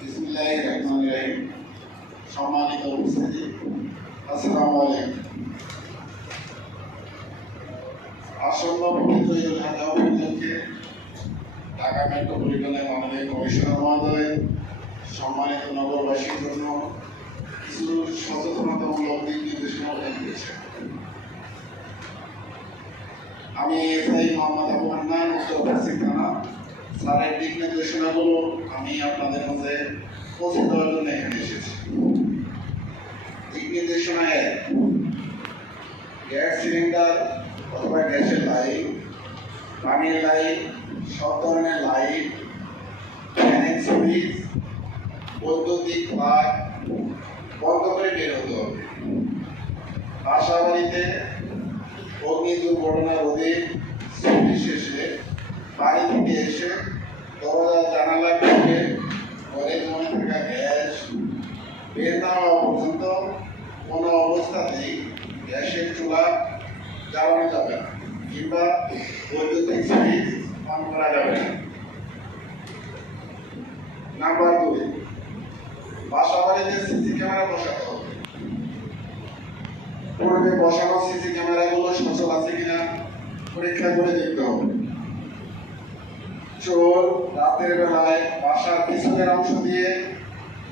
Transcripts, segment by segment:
বিসমিল্লাহির রহমানির রহিম। সম্মানিত উপস্থিতি, আসসালামু আলাইকুম। আসন্ন পবিত্র ঈদুল আজহা উপলক্ষে ঢাকা মেট্রোপলিটনের মাননীয় কমিশনার মহোদয় সম্মানিত নগরবাসীর জন্য কিছু সচেতনতামূলক দিক নির্দেশনা দিয়েছেন। আমি এসআই মোহাম্মদ আবু হান্নান, উত্তর পশ্চিম থানা। স্যারের দিক নির্দেশনাগুলো আমি আপনাদের মাঝে পৌঁছে দেওয়ার জন্য এখানে এসেছি। দিক নির্দেশনা 1, গ্যাস সিলিন্ডার অথবা গ্যাসের লাইট, পানির লাইট, সব ধরনের লাইট, ফ্যানের সুইচ, বৈদ্যুতিক প্লাগ বন্ধ করে বের হতে হবে। বাসা বাড়িতে অগ্নি দুর্ঘটনা রোধে ছুটি শেষে বাড়ি থেকে এসে দরজা জানালা খুলে ঘরে জমে থাকা গ্যাস বের না হওয়া পর্যন্ত কোনো অবস্থাতেই গ্যাসের চুলা জ্বালানো যাবে না কিংবা বৈদ্যুতিক সুইচ অন করা যাবে না। নাম্বার 2, বাসা বাড়িতে সিসি ক্যামেরা বসাতে হবে। পূর্বে বসানো সিসি ক্যামেরাগুলো সচল আছে কিনা পরীক্ষা করে দেখতে হবে। চোর রাতের বেলায় বাসার পিছনের অংশ দিয়ে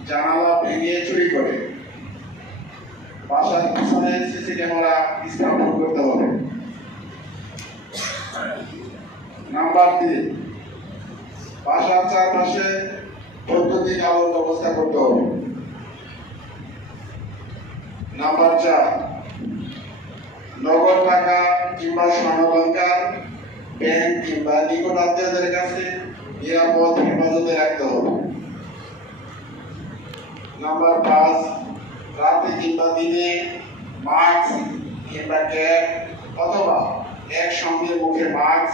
জানালা ভেঙে চুরি করে। বাসার পিছনে সিসি ক্যামেরা স্থাপন করতে হবে। নাম্বার 3, বাসার চারপাশে বৈদ্যুতিক আলোর ব্যবস্থা করতে হবে। নাম্বার 4, নগদ টাকা কিংবা স্বর্ণালংকার ব্যাংক কিংবা নিকট আত্মীয়দের কাছে নিরাপদ হেফাজতে রাখতে হবে। নাম্বার 5, রাতে কিংবা দিনে মাস্ক কিংবা ক্যাপ অথবা একসঙ্গে মুখে মাস্ক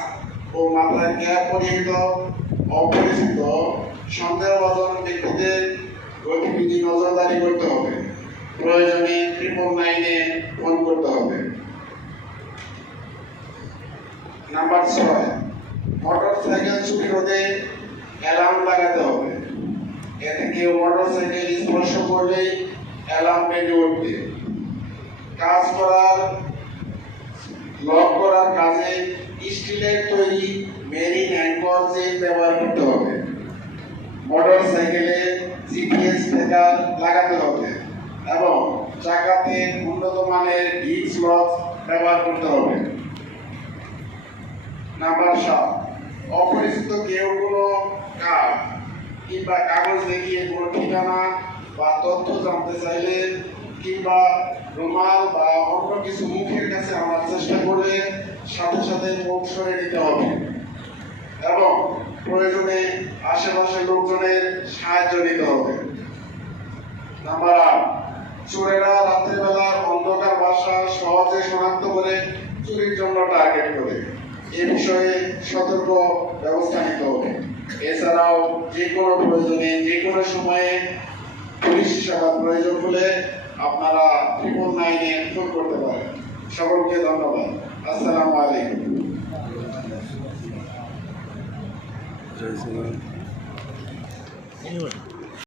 ও মাথায় ক্যাপ পরিহিত অপরিচিত সন্দেহভাজন ব্যক্তিদের গতিবিধি নজরদারি করতে হবে। প্রয়োজনে 999-এ ফোন করতে হবে। নাম্বার 6, মোটরসাইকেল চুরি রোধে অ্যালার্ম লাগাতে হবে। এতে কেউ মোটরসাইকেল স্পর্শ করলেই অ্যালার্ম বেজে উঠবে। কাজ করার লক করার কাজে স্টিলের তৈরি মেরিন অ্যাঙ্কর চেইন ব্যবহার করতে হবে। মোটরসাইকেলে জিপিএস ট্র্যাকার লাগাতে হবে এবং চাকাতে উন্নত মানের ডিস্ক লক ব্যবহার করতে হবে। নাম্বার 7, অপরিচিত কেউ কোনো কার্ড কিংবা কাগজ দেখিয়ে কোনো ঠিকানা বা তথ্য জানতে চাইলে কিংবা রুমাল বা অন্য কিছু মুখের কাছে আনার চেষ্টা করলে সাথে সাথে মুখ সরে নিতে হবে এবং প্রয়োজনে আশেপাশের লোকজনের সাহায্য নিতে হবে। নাম্বার 8, চোরেরা রাতের বেলার অন্ধকার বাসা সহজে শনাক্ত করে চুরির জন্য টার্গেট করে। এ বিষয়ে সতর্ক ব্যবস্থা নিতে হবে। এছাড়াও যে কোনো প্রয়োজনে যে কোনো সময়ে পুলিশ সেবার প্রয়োজন হলে আপনারা 999-এ ফোন করতে পারেন। সকলকে ধন্যবাদ। আসসালামু আলাইকুম।